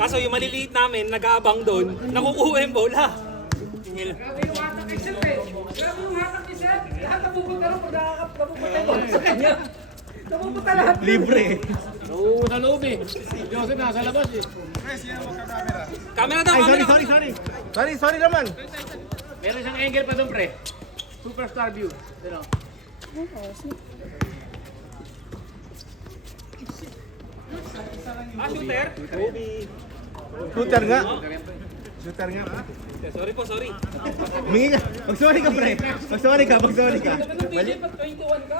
Kaso yung maliliit namin, nag-aabang doon, nakukuha yung bola. Tingil. Grabe yung hatak ni Seth eh. Grabe yung hatak ni Seth. Lahat napupunta rin pag napupunta yung bola sa kanya. Napupunta lahat. Libre. Oo, sa loob eh. Joseph nasa labas eh. Camera daw, Ay, camera. sorry naman. Meron siyang angle pa doon, pre. Superstar view. Ano? Shooter? Shooter nga. Shooter nga. Sorry po, sorry. Humingi ka. Mag-sorry ka, pre. Mag-sorry ka. Mali. Pag 21 ka.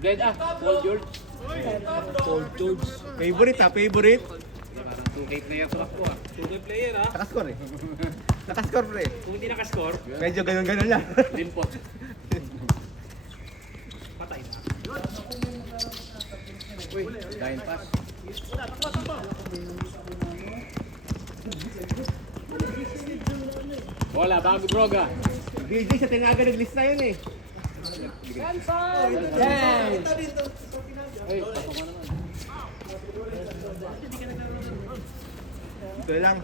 Dead ah. Paul George. Favorite. Parang 2K player sa ako ah. Shooter player ha. Nakascore eh. Nakascore, pre. Kung hindi nakascore, Medyo ganun lang. Limpot. patay na. Uy, line pass. Wala, bago droga. DJ sa tinaga naglista yun eh. Cancel! Yes! Ay, pasok mo naman. Ito lang.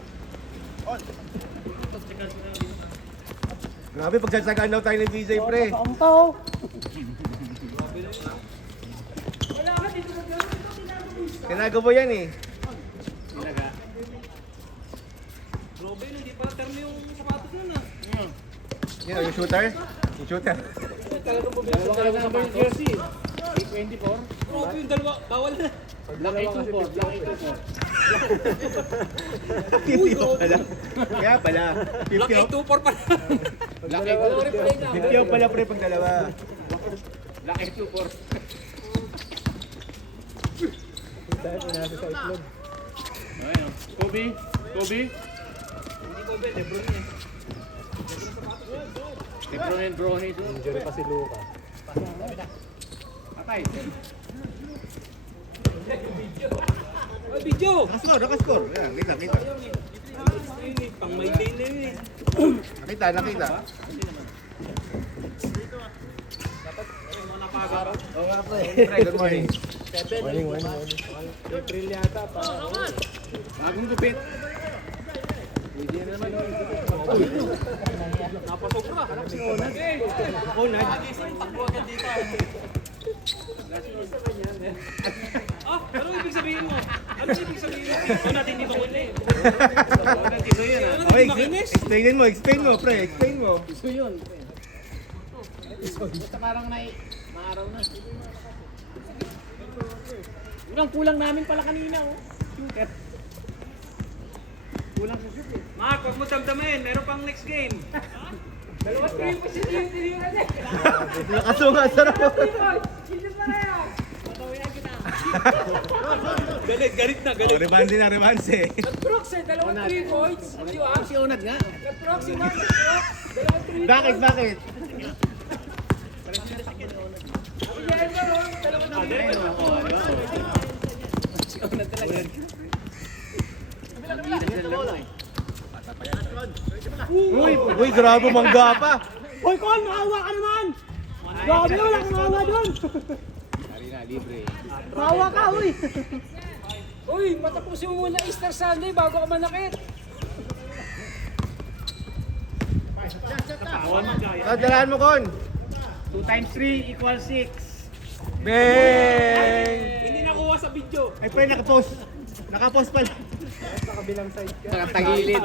Grabe, pagsasagaan daw tayo ni DJ, pre. Wala ka dito na gano'n. Tinago mo yan eh. Sinaga. Grabe, hindi pala termo yung sapatos nun ah. Yan, yung shooter. Yung shooter. Dalawa number yung jersey. 824. Grabe yung dalawa, bawal na. Black 824. Black 824. Pipyo pala. Kaya pala. Black Pipyo. 824 pala. Black 824. Pipyo pala, pre, pag dalawa. Black 824. Ayun. Kobe. Hindi ko ba, Lebron eh. Lebron and Bronny. Injury pa si Luka. Patay. Ay, video! Nakascore. Yan, kita. Ayun eh, pang may lane na yun eh. Nakita. Oo nga, pre. Good morning. Bagong gupit. Hindi na naman. Napasok ka. Ah, ano ibig sabihin mo? Ano ibig sabihin mo? Ikaw natin hindi makulit. Okay, explain mo, pre. Explain mo. Gusto yun. Basta parang maaraw na. Yun ang kulang namin pala kanina, oh. Shooter. Kulang sa shoot, eh. Mark, huwag mo damdamin. Meron pang next game. Dalawa 3 points yung tiniran eh. Nakasunga, sarap. 3 points. Hindi pa na yan. Galit na. Revanse. Nag-prox eh. Dalawa 3 points. Di ba? Si Onad nga. Nag-prox si Mark. Nag-prox. Dalawa 3 points. Bakit? Yan ba no? Dalawa 3 points. Si Onad talaga. Uy, grabe mangga pa. Hoy, Col! Nakawa ka naman! Grabe, wala kang nawa doon! Marina, libre. Nakawa ka, uy! Uy, matapusin mo muna Easter Sunday bago ka manakit! Tadalaan mo, Kon. 2 times 3 equals 6. Bang! Hindi nakuha sa video. Ay, pre, nakapost. Nakapost pala. Nakatagilid.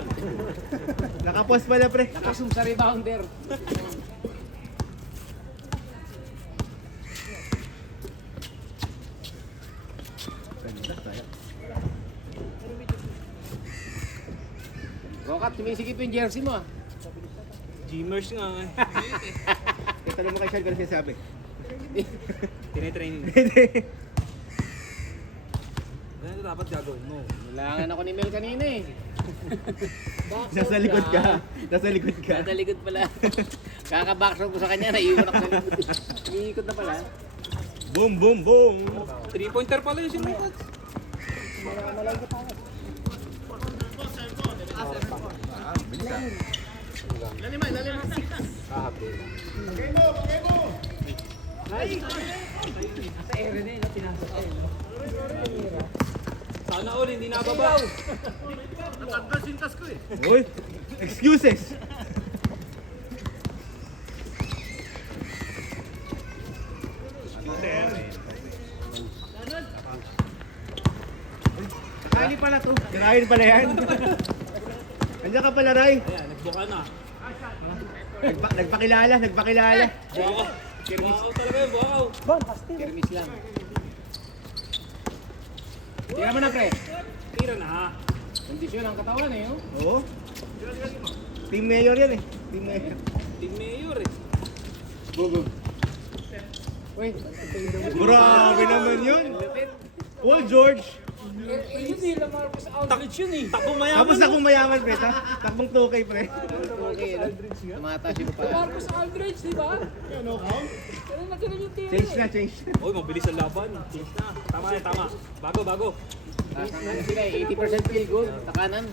Nakapost pala, pre. Nakasum sa rebounder. Rokat, sumisikip yung jersey mo ah. Gmers nga eh. Tanong mo kay Sean, kung sinasabi. Tinitraining. Ganito dapat gagawin mo. Nilangan ako ni Mel kanina eh. Nasa likod ka. Nasa likod pala. Kaka-backshot ko sa kanya, naiwan ako sa likod. Umiikot na pala. Boom, boom, boom. 3-pointer pala yung sinukot. Sa ere na yun, pinasok. Sana all, hindi nababa. Uy, excuses. Kakain pala to. Kakain pala yan. Andiyan ka pala, Ray. Ayan, nagbuka na. Nagpakilala. Bukaw. Bukaw talaga yun, bukaw. Kermis lang. Tira mo na, pre. Tira na. Kondisyon ang katawan eh, oh. Oo. Team Mayor yan eh. Team Mayor. Team Mayor eh. Boom. Wait. Grabe naman yun. Paul George. Yun nila Marcos Aldridge yun eh. Takbo mayaman. Tapos akong mayaman, pre. Takbong 2K, pre. Okay, no? Tumataas yung pa. Marcos Aldridge, di ba? Ganun na ganun yung tira Change eh. na, change. Uy, mabilis ang laban. Change na. Tama yan, tama. Bago. Taas ng ano sila eh, 80% field goal. Sa kanan.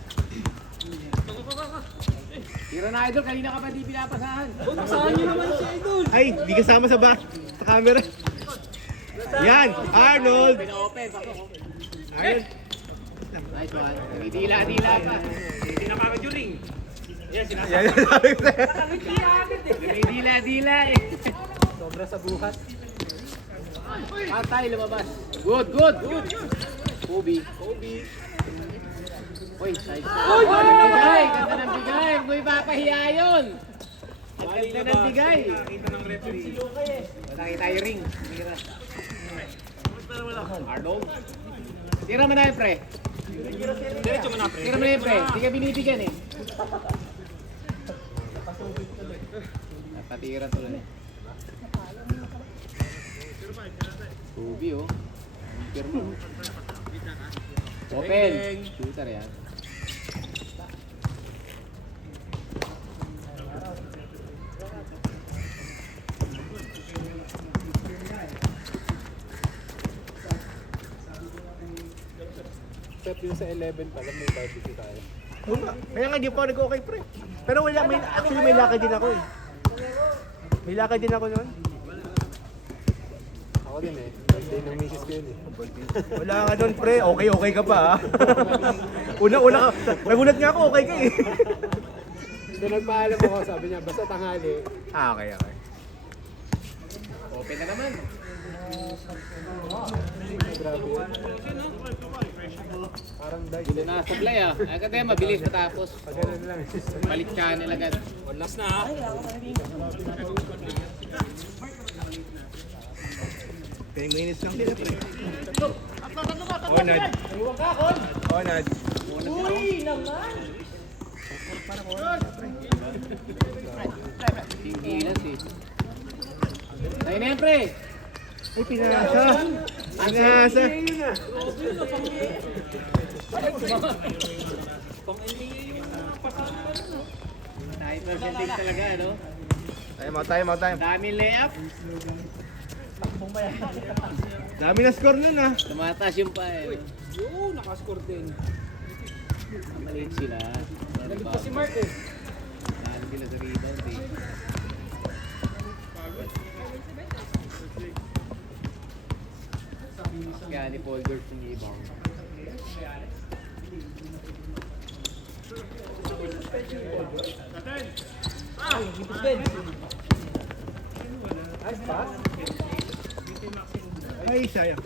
Tira na, idol. Kanina ka pa di pinapasahan. Uy, pasahan nyo naman si Idol. Ay, di kasama sa camera. Yan, Arnold. Pina-open. Pasok. Arnold. Nice one. Nagdila-dila pa. Hindi na kakajuring. Yan, sinasabi. Yan, sabi ko sa'yo. Nakakitira agad eh. Nagdila-dila eh. Sobra sa buhat. Patay, lumabas. Good. Kobe. Uy, side. Uy, bigay! Ganda ng bigay! Huwag mo ipapahiya yun! Ang ganda ng bigay! Nakita ng referee. Wala kita yung ring. Mira. Arnold. Tira mo na yun, pre. Diretso mo na, pre. Tira mo na yun, pre. Hindi ka binibigyan eh. Napatira tuloy. Kobe, oh. Pirmo. Open. Shooter yan. Step yun sa 11 pala, may barbecue tayo. Kaya nga, di pa ako nag-okay, pre. Pero wala, actually may lakad din ako eh. May lakad din ako noon. Ako din eh. Birthday ng misis ko yun eh. Wala ka doon, pre. Okay ka pa, ha? Una ka. Nagulat nga ako, okay ka eh. So nagpaalam ako, sabi niya, basta tanghali. Okay. Open na naman. Grabe yun. Parang dahil. Hindi na supply ah. Ay kasi mabilis matapos. Pag ganun lang. Balik channel agad. One last na, ha. 10 minutes lang sila, pre. Onad. Onad. Tingilas eh. Tayo na yan, pre. Uy, pinasa. Pinasa. Pang NBA yung pasahan. High percentage talaga, no? Time. Daming layup. Dami na score nun, ha? Tumataas yung pa eh. Yo, nakascore din. Maliit sila. Nandito pa si Mark eh. Dahil sila sa rebound eh. Kaya ni Paul George yung rebound. Nice pass. Ay, sayang.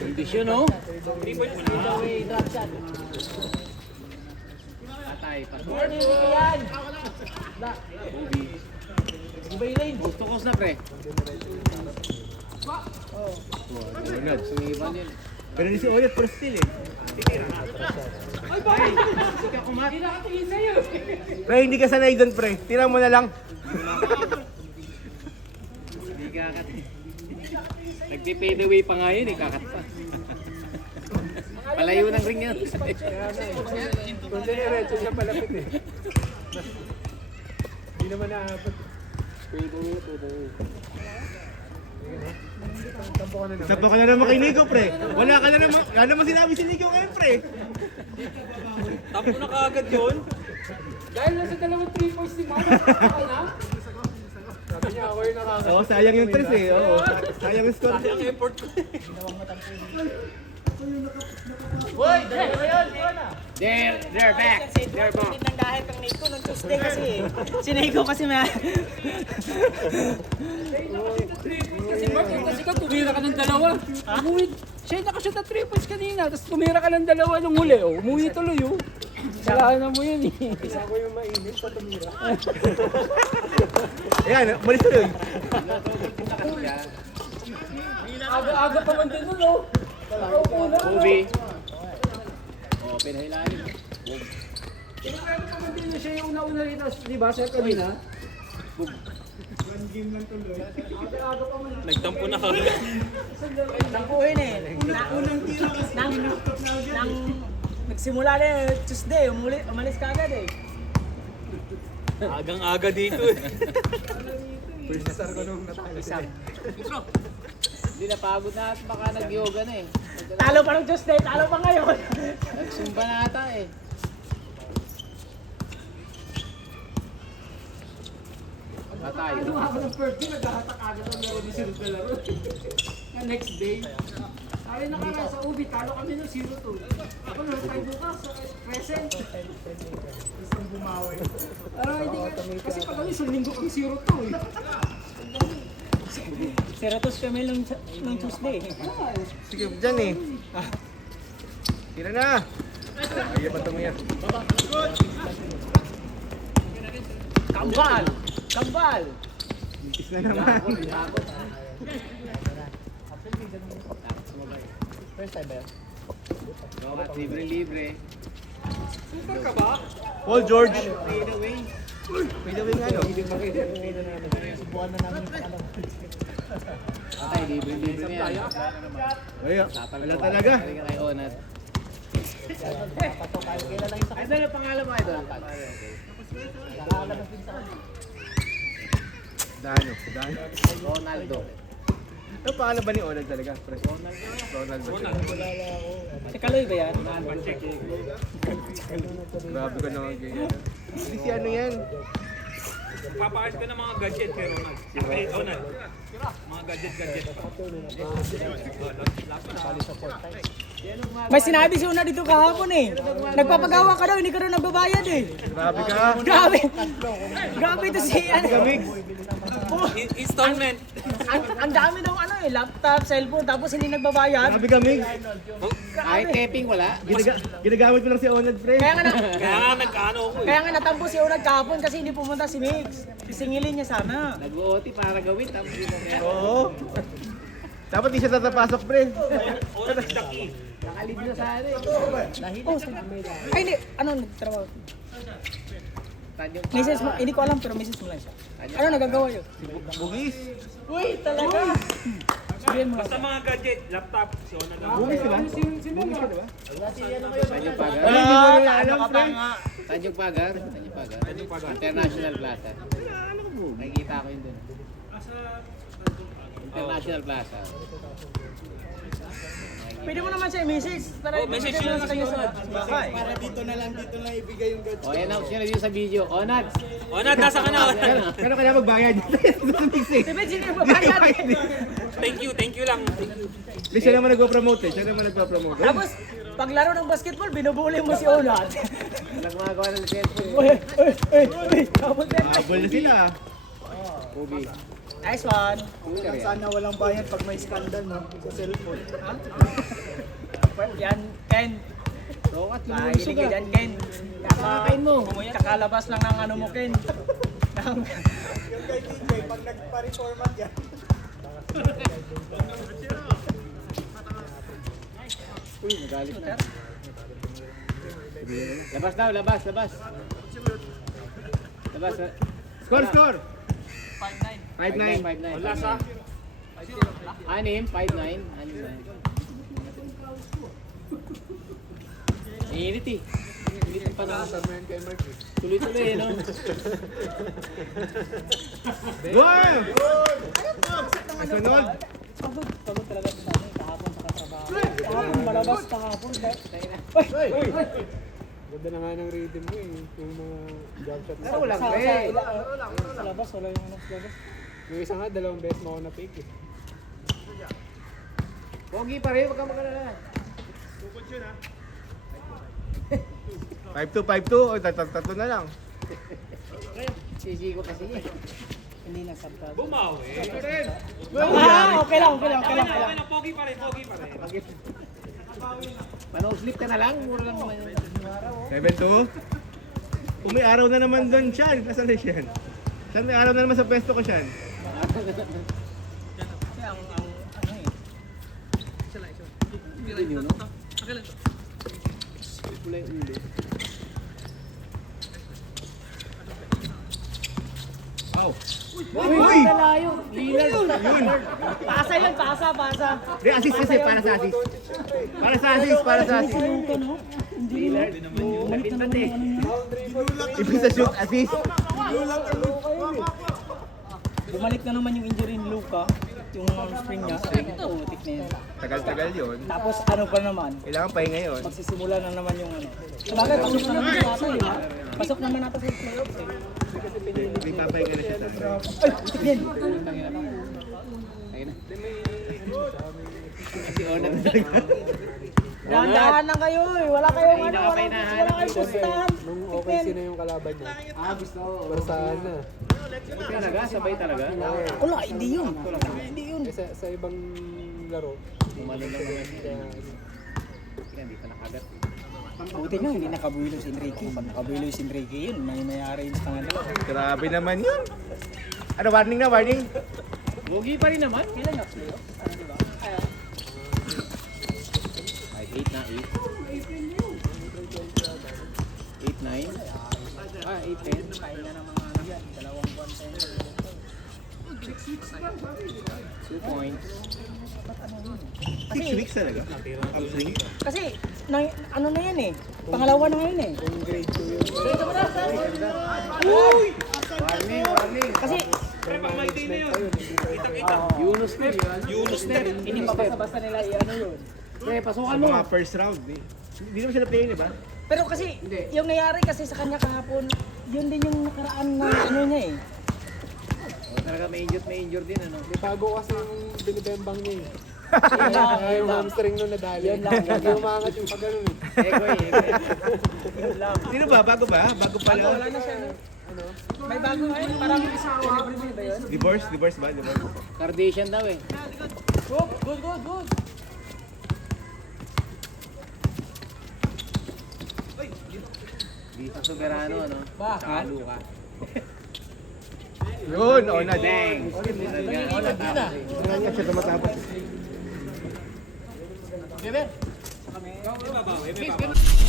Kondisyon, no? 3 point mo na. Atay, pasok. Kobe. Gusto ko na, pre. Onad. Sumiban yun. Pero di si Onad for steal, eh. Ay, bakit? Hindi ka kumat. Hindi nakatingin sa'yo. Pre, hindi ka sanay doon, pre. Tira mo na lang. Hindi kakat. Nagpi-fade away pa nga yun eh, kakat pa. Palayo ng ring yan. Kung diniretso siya palapit eh. Hindi naman naabot. Fade away. Sapo ka na naman kay Nico, pre. Wala naman sinabi si Nico ngayon, pre. Tapo na kaagad yun. Dahil nasa dalawang 3 points ni Mark, ako na. Sabi niya, Oo, sayang yung tres eh. Oo, sayang yung score. Sayang effort ko. They're back. They're back. Hindi nang dahil kang Nico nung Tuesday kasi. Si Nico kasi may... Kasi Mark, kasi ka tumira ka ng dalawa. Umuwi. Siya yung nakashoot na 3 points kanina, tapos tumira ka ng dalawa nung huli. Oh. Umuwi tuloy oh. Salahan mo yun eh. Ayan, malis tuloy. Aga-aga pa man din nun oh. Nakaupo na. Ubi. Oh, pinahilalim. Ano pa man din siya yung una-una rito, di ba? Sa kanina. Aga-aga pa man. Nagtampo na kagad. Tampuhin eh. Nang nagsimula na yung Tuesday, umalis ka agad eh. Agang-aga dito eh. Hindi napagod na at baka nag-yoga na eh. Talo pa ng Tuesday, talo pa ngayon. Nagsumba na ata eh. Patay. Ano ako ng first day, naghahatak agad ang laro ni Sir Galaro. Na next day. Ay nakaraan sa Ubi, talo kami ng 0-2. Ako na tayo bukas sa present. Isang bumawi. Hindi kasi pag kami isang linggo kang 0-2 eh. Seratos kami nung Tuesday. Sige, dyan eh. Tira na. Ayaw pa tumiyak. Kambal! Kambal! Is na naman. Libre-libre. Super ka ba? Paul George. Fade away. Pwede ba yung ano? Patay, libre-libre na yan. Ayun, wala talaga. Kaya kay Onat. Idol, ang pangalan mo, Idol? Dano. Ronaldo. Ano pangalan ba ni Onag talaga? Ronald ba siya? Si Kaloy ba yan? Grabe ko naman ganyan. Hindi si ano yan. Papakit ko ng mga gadget kay Ronald. Kay Ronald. Mga gadget pa. May sinabi si Una dito kahapon eh. Nagpapagawa ka daw, hindi ka daw nagbabayad eh. Grabe ka. Grabe. Grabe ito si ano. Installment. Ang dami daw ano eh, laptop, cellphone, tapos hindi nagbabayad. Grabe kami. Kahit taping wala. Ginagamit mo lang si Onag, pre. Kaya nga, Kaya nga nag-ano ko eh. kaya nga natampo si Una kahapon kasi hindi pumunta si Mix. Sisingilin niya sana. Nag-OT para gawin. Tapos hindi mo meron. Oo. Dapat di siya tatapasok, pre. All is the key. Nakalib na sana eh. Oh, ay hindi, ano nagtrabaho? Tanyong Message mo, hindi ko alam pero message mo lang siya. Ano nagagawa yun? Bugis. Uy, talaga. Sabihin mo. Basta mga gadget, laptop, so Bugis, di ba? Tanyong Pagar. Hindi mo rin alam, pre. Tanyong Pagar. Tanyong Pagar. International Plaza. Nakikita ko yun dun. International Plaza. Pwede mo naman siya i-message. Para message ibigay mo yun sa kanya sa bahay. O, yan ang sinabing sa video. Onad! Onad, nasa ka na. Pero kailangan magbayad. Si Ben, sino yung babayad? Thank you lang. Hindi, siya naman nagpo-promote eh. Siya naman nagpo-promote. Tapos, paglaro ng basketball, binubuli mo si Onat. Nagmagawa ng cellphone. Uy. Tapos, Habol na sila. Ubi. nice one. Sana walang bayad pag may scandal no sa cellphone. Yan, Ken. Rokat, Mahilig ka dyan, Ken. Kakain mo. Kakalabas lang ng ano mo, Ken. Yung kay TJ pag nagpa-reformat yan. Uy, magalit na. Labas daw, labas. Labas. Score! 5-9. 5-9. Wala sa. 6, 5-9. Init eh. Init pa na. Tuloy-tuloy eh, no? Wow! Kasunod! Pagod talaga sa amin, kahapon sa katrabaho. Kahapon malabas, kahapon. Ganda na nga ng rhythm mo eh. Yung mga jump shot. Pero walang Sa pre. labas, wala yung ano sa labas. Yung isa nga, 2 beses mo ako na-pick eh. Pogi pa rin, wag kang magalala. 5-2, 5-2. O, tatlo na lang. Sisi ko kasi. Hindi na sabtado. Bumawi. Ah, okay lang. Okay lang. Pogi pa rin. Mano-slip ka na lang, mura lang naman yun. 7-2. Kung may araw na naman doon, Sean. Nasaan na Sean? Sean, may araw na naman sa pwesto ko, Sean. Wow. Uy! Malayo. Yun! Pasa yun, pasa. Di, assist kasi, para sa assist. Para sa assist. Luka, no? Bumalik na naman yung ano niya. Ibig sa shoot, assist. Bumalik na naman yung injury ni Luka. Yung spring niya. Putik na yun. Tagal-tagal yun. Tapos ano pa naman, Kailangan pahinga yun. magsisimula na naman yung ano. Sabagay, pasok na naman natin, di ba? Pasok naman natin sa playoffs eh. May papahinga na siya sa Ay, putik yan. Dahan-dahan lang kayo eh. Wala kayong ano, wala kayong pustahan. Nung okay sino yung kalaban niya. Gusto ko. Barsahan na. Talaga, sabay talaga. Wala, hindi yun. Hindi yun. Eh, sa ibang laro, Umano lang naman siya. Hindi pa nakagat. Buti na, hindi nakabuilo si Enrique. Pag nakabuilo si Enrique yun, may mayari yun sa kanila. Grabe naman yun. Ano, warning na, warning? Pogi pa rin naman. Kailan yung playoffs? Ano diba? 8 na, 8. 8, 9. 8, 10. Pahinga ng mga ano yan, 2 buwan tayo. 2 points. 6 weeks talaga. Upswing. Kasi, ano na yan eh. Pangalawa na yun eh. Warning. Kasi, Pre, pag may day na yun. Kita-kita. Yunus na. hindi pa basta-basta nila i-ano yun. Pre, pasukan Sa mo. mga first round, eh. Hindi naman sila play, di ba? Pero kasi, yung nangyari kasi sa kanya kahapon, yun din yung nakaraan na ano niya eh. Talaga may injured din ano. may bago kasi yung binibembang niya eh. Yun lang, Yung hamstring nung nadali. Yun lang. Hindi umangat yung pag ganun eh. Egoy. yun lang. Sino ba? Bago ba? Bago pa lang. Wala na siya. May bago ngayon, parang celebrity ba yun? Divorce ba? Divorce. Kardashian daw eh. Good. Di sa soberano ano. Nakalo ka. Yun, na. Dang. Wala niya siya tumatapos. Babawi.